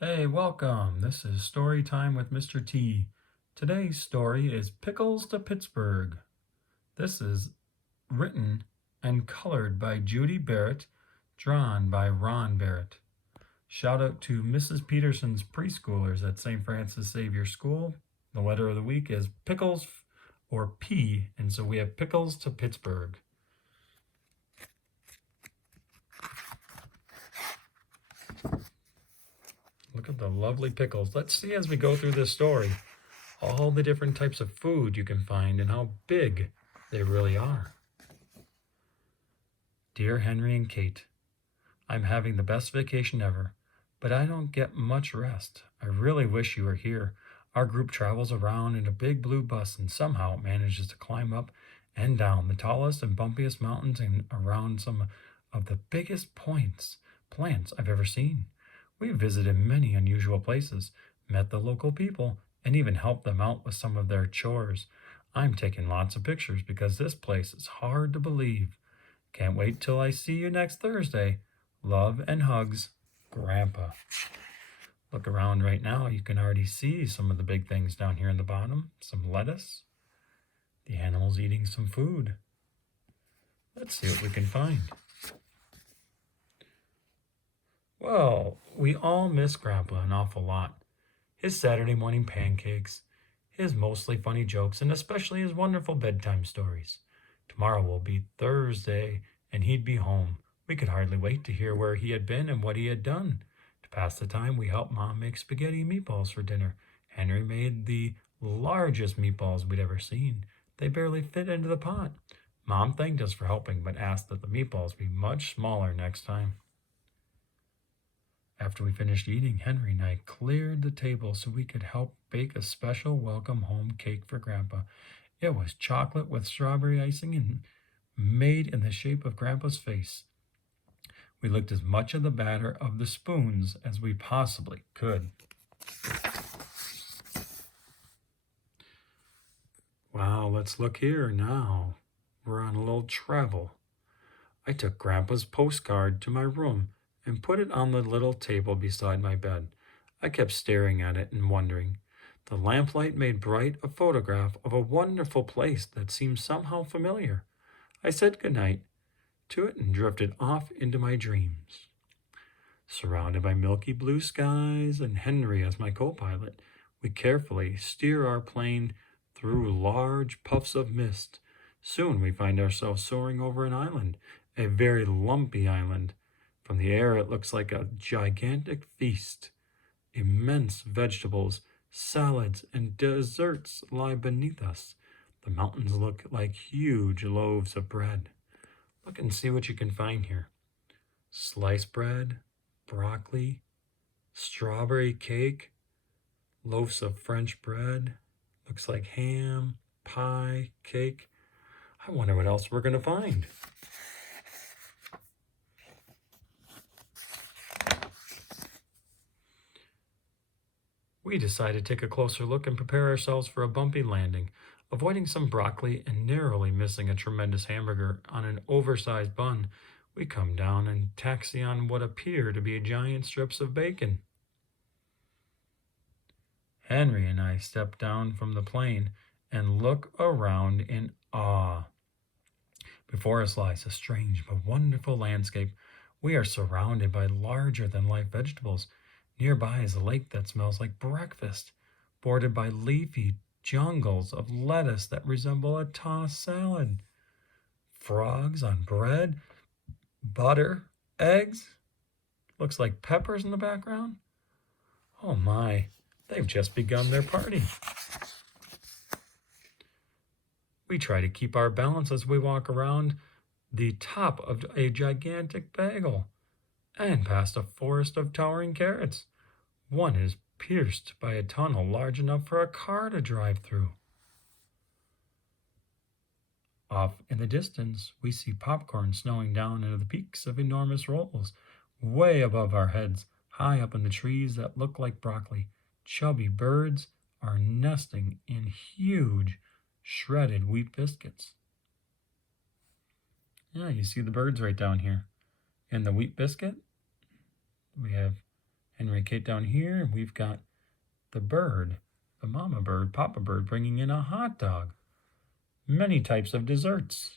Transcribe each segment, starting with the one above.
Hey, welcome. This is Story Time with Mr. T. Today's story is Pickles to Pittsburgh. This is written and colored by Judy Barrett, drawn by Ron Barrett. Shout out to Mrs. Peterson's preschoolers at St. Francis Xavier School. The letter of the week is Pickles or P, and so we have Pickles to Pittsburgh. Look at the lovely pickles. Let's see as we go through this story all the different types of food you can find and how big they really are. Dear Henry and Kate, I'm having the best vacation ever, but I don't get much rest. I really wish you were here. Our group travels around in a big blue bus and somehow manages to climb up and down the tallest and bumpiest mountains and around some of the biggest plants I've ever seen. We've visited many unusual places, met the local people, and even helped them out with some of their chores. I'm taking lots of pictures because this place is hard to believe. Can't wait till I see you next Thursday. Love and hugs, Grandpa. Look around right now. You can already see some of the big things down here in the bottom. Some lettuce. The animals eating some food. Let's see what we can find. Well, we all miss Grandpa an awful lot. His Saturday morning pancakes, his mostly funny jokes, and especially his wonderful bedtime stories. Tomorrow will be Thursday, and he'd be home. We could hardly wait to hear where he had been and what he had done. To pass the time, we helped Mom make spaghetti and meatballs for dinner. Henry made the largest meatballs we'd ever seen. They barely fit into the pot. Mom thanked us for helping, but asked that the meatballs be much smaller next time. After we finished eating, Henry and I cleared the table so we could help bake a special welcome home cake for Grandpa. It was chocolate with strawberry icing and made in the shape of Grandpa's face. We licked as much of the batter of the spoons as we possibly could. Wow, let's look here now. We're on a little travel. I took Grandpa's postcard to my room and put it on the little table beside my bed. I kept staring at it and wondering. The lamplight made bright a photograph of a wonderful place that seemed somehow familiar. I said goodnight to it and drifted off into my dreams. Surrounded by milky blue skies and Henry as my co-pilot, we carefully steer our plane through large puffs of mist. Soon we find ourselves soaring over an island, a very lumpy island. From the air, it looks like a gigantic feast. Immense vegetables, salads, and desserts lie beneath us. The mountains look like huge loaves of bread. Look and see what you can find here. Sliced bread, broccoli, strawberry cake, loaves of French bread. Looks like ham, pie, cake. I wonder what else we're going to find. We decided to take a closer look and prepare ourselves for a bumpy landing, avoiding some broccoli and narrowly missing a tremendous hamburger on an oversized bun. We come down and taxi on what appear to be giant strips of bacon. Henry and I step down from the plane and look around in awe. Before us lies a strange but wonderful landscape. We are surrounded by larger-than-life vegetables. Nearby is a lake that smells like breakfast, bordered by leafy jungles of lettuce that resemble a tossed salad. Frogs on bread, butter, eggs. Looks like peppers in the background. Oh my, they've just begun their party. We try to keep our balance as we walk around the top of a gigantic bagel and past a forest of towering carrots. One is pierced by a tunnel large enough for a car to drive through. Off in the distance, we see popcorn snowing down into the peaks of enormous rolls. Way above our heads, high up in the trees that look like broccoli, chubby birds are nesting in huge, shredded wheat biscuits. Yeah, you see the birds right down here. And the wheat biscuit, we have Henry Kate down here, we've got the bird, the mama bird, papa bird, bringing in a hot dog. Many types of desserts.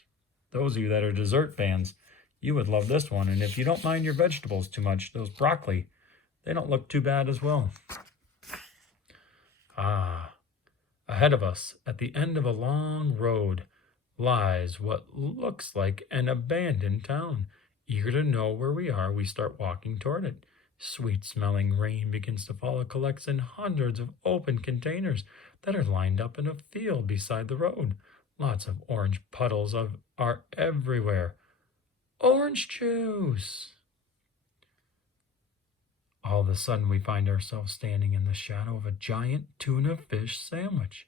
Those of you that are dessert fans, you would love this one. And if you don't mind your vegetables too much, those broccoli, they don't look too bad as well. Ahead of us, at the end of a long road, lies what looks like an abandoned town. Eager to know where we are, we start walking toward it. Sweet-smelling rain begins to fall. It collects in hundreds of open containers that are lined up in a field beside the road. Lots of orange puddles are everywhere. Orange juice! All of a sudden, we find ourselves standing in the shadow of a giant tuna fish sandwich,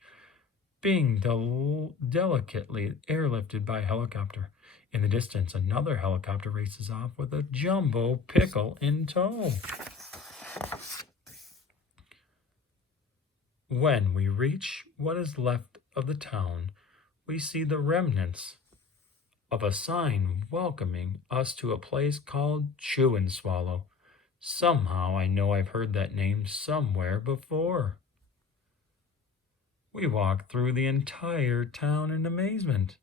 being delicately airlifted by a helicopter. In the distance, another helicopter races off with a jumbo pickle in tow. When we reach what is left of the town, we see the remnants of a sign welcoming us to a place called Chew and Swallow. Somehow I know I've heard that name somewhere before. We walk through the entire town in amazement.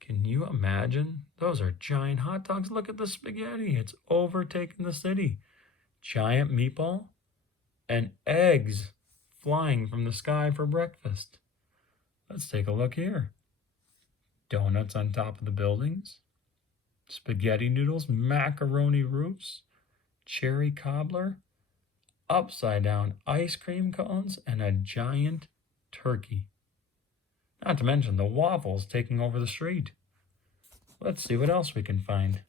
Can you imagine? Those are giant hot dogs. Look at the spaghetti. It's overtaken the city. Giant meatball and eggs flying from the sky for breakfast. Let's take a look here. Donuts on top of the buildings. Spaghetti noodles, macaroni roofs, cherry cobbler, upside down ice cream cones, and a giant turkey. Not to mention the waffles taking over the street. Let's see what else we can find.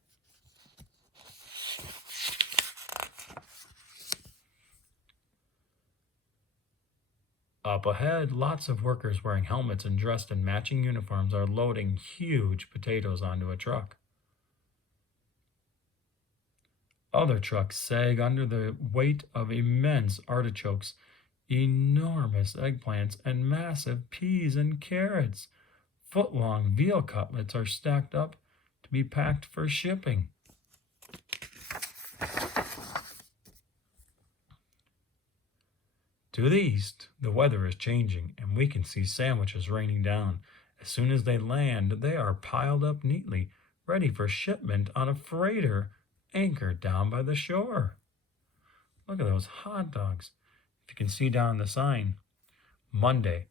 Up ahead, lots of workers wearing helmets and dressed in matching uniforms are loading huge potatoes onto a truck. Other trucks sag under the weight of immense artichokes, enormous eggplants, and massive peas and carrots. Foot-long veal cutlets are stacked up to be packed for shipping. To the east, the weather is changing, and we can see sandwiches raining down. As soon as they land, they are piled up neatly, ready for shipment on a freighter anchored down by the shore. Look at those hot dogs. If you can see down the sign, Monday,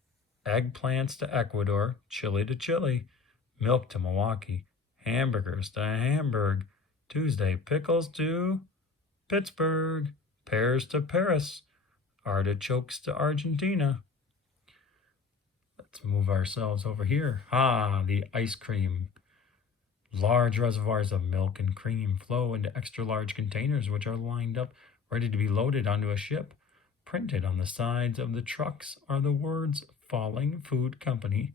eggplants to Ecuador, chili to Chile, milk to Milwaukee, hamburgers to Hamburg. Tuesday, pickles to Pittsburgh, pears to Paris, artichokes to Argentina. Let's move ourselves over here. The ice cream. Large reservoirs of milk and cream flow into extra large containers which are lined up, ready to be loaded onto a ship. Printed on the sides of the trucks are the words Falling Food Company,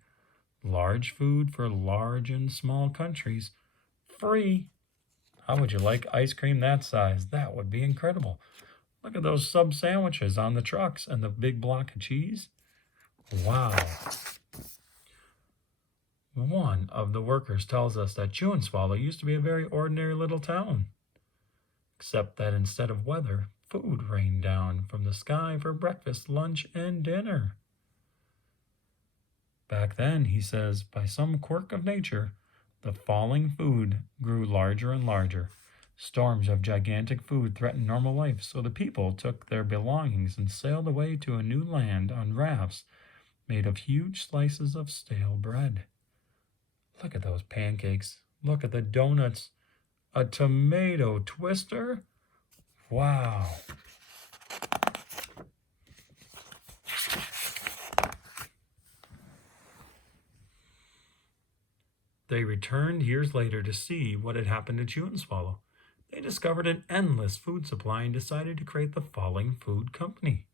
large food for large and small countries, free. How would you like ice cream that size? That would be incredible. Look at those sub sandwiches on the trucks and the big block of cheese. Wow. One of the workers tells us that Chew and Swallow used to be a very ordinary little town, except that instead of weather, food rained down from the sky for breakfast, lunch, and dinner. Back then, he says, by some quirk of nature, the falling food grew larger and larger. Storms of gigantic food threatened normal life, so the people took their belongings and sailed away to a new land on rafts made of huge slices of stale bread. Look at those pancakes. Look at the donuts. A tomato twister? Wow. They returned years later to see what had happened to Chew and Swallow. They discovered an endless food supply and decided to create the Falling Food Company.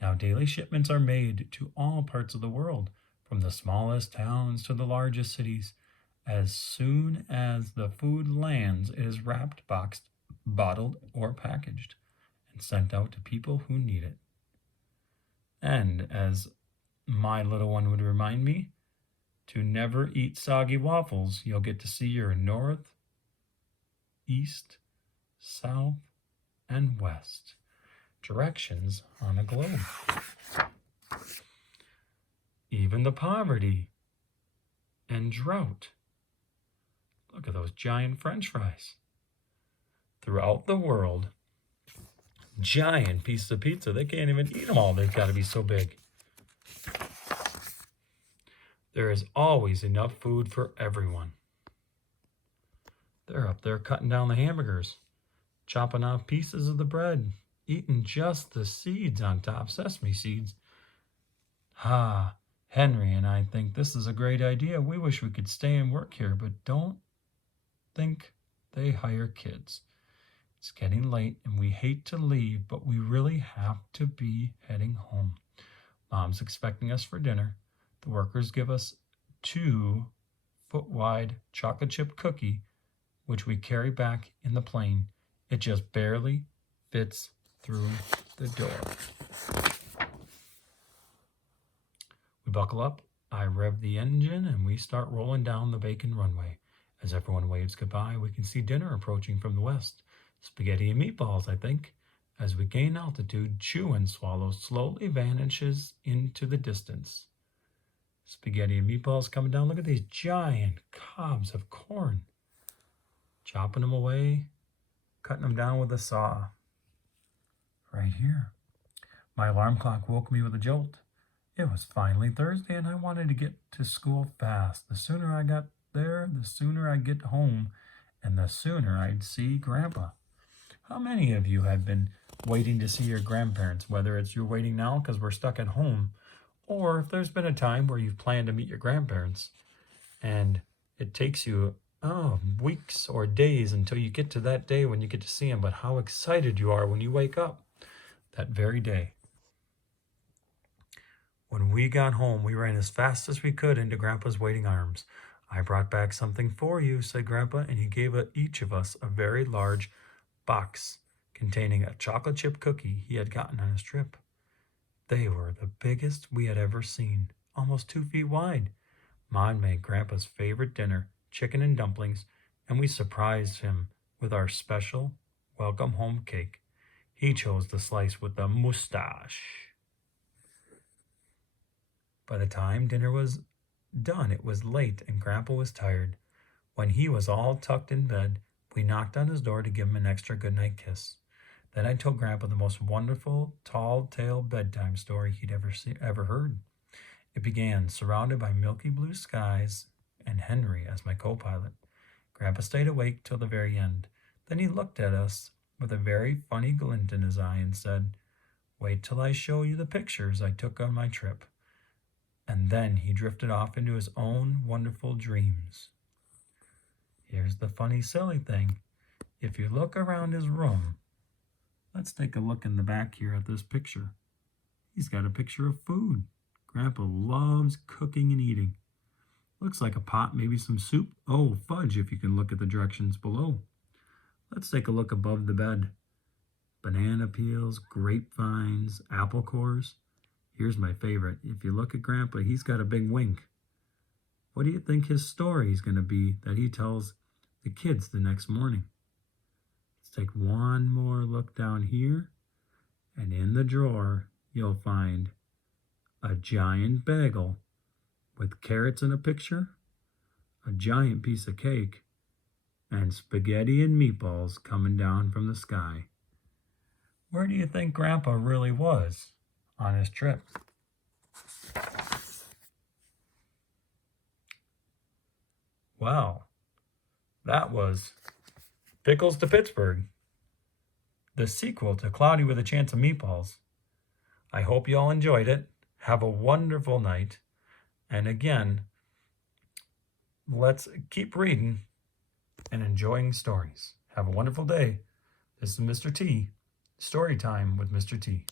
Now daily shipments are made to all parts of the world, from the smallest towns to the largest cities. As soon as the food lands, it is wrapped, boxed, bottled, or packaged, and sent out to people who need it. And as my little one would remind me, to never eat soggy waffles. You'll get to see your north, east, south, and west. Directions on a globe. Even the poverty and drought. Look at those giant French fries. Throughout the world, giant pieces of pizza. They can't even eat them all. They've got to be so big. There is always enough food for everyone. They're up there cutting down the hamburgers, chopping off pieces of the bread, eating just the seeds on top, sesame seeds. Henry and I think this is a great idea. We wish we could stay and work here, but don't think they hire kids. It's getting late and we hate to leave, but we really have to be heading home. Mom's expecting us for dinner. The workers give us 2-foot-wide chocolate chip cookie, which we carry back in the plane. It just barely fits through the door. We buckle up, I rev the engine, and we start rolling down the bacon runway. As everyone waves goodbye, we can see dinner approaching from the west. Spaghetti and meatballs, I think. As we gain altitude, Chew and Swallow slowly vanishes into the distance. Spaghetti and meatballs coming down. Look at these giant cobs of corn. Chopping them away, cutting them down with a saw. Right here. My alarm clock woke me with a jolt. It was finally Thursday and I wanted to get to school fast. The sooner I got there, the sooner I'd get home, and the sooner I'd see Grandpa. How many of you had been waiting to see your grandparents, whether it's you're waiting now because we're stuck at home, or if there's been a time where you've planned to meet your grandparents and it takes you weeks or days until you get to that day when you get to see them, but how excited you are when you wake up that very day. When we got home, we ran as fast as we could into Grandpa's waiting arms. I brought back something for you, said Grandpa, and he gave each of us a very large box containing a chocolate chip cookie he had gotten on his trip. They were the biggest we had ever seen, almost 2 feet wide. Mom made Grandpa's favorite dinner, chicken and dumplings, and we surprised him with our special welcome home cake. He chose the slice with the mustache. By the time dinner was done, it was late and Grandpa was tired. When he was all tucked in bed, we knocked on his door to give him an extra goodnight kiss. Then I told Grandpa the most wonderful, tall-tale bedtime story he'd ever heard. It began, surrounded by milky blue skies and Henry as my co-pilot. Grandpa stayed awake till the very end. Then he looked at us with a very funny glint in his eye and said, "Wait till I show you the pictures I took on my trip." And then he drifted off into his own wonderful dreams. Here's the funny, silly thing. If you look around his room, let's take a look in the back here at this picture. He's got a picture of food. Grandpa loves cooking and eating. Looks like a pot, maybe some soup. Oh, fudge, if you can look at the directions below. Let's take a look above the bed. Banana peels, grapevines, apple cores. Here's my favorite. If you look at Grandpa, he's got a big wink. What do you think his story is going to be that he tells the kids the next morning? Let's take one more look down here. And in the drawer, you'll find a giant bagel with carrots in a picture, a giant piece of cake, and spaghetti and meatballs coming down from the sky. Where do you think Grandpa really was on his trip? Wow, that was Pickles to Pittsburgh, the sequel to Cloudy with a Chance of Meatballs. I hope you all enjoyed it. Have a wonderful night. And again, let's keep reading and enjoying stories. Have a wonderful day. This is Mr. T. Story time with Mr. T.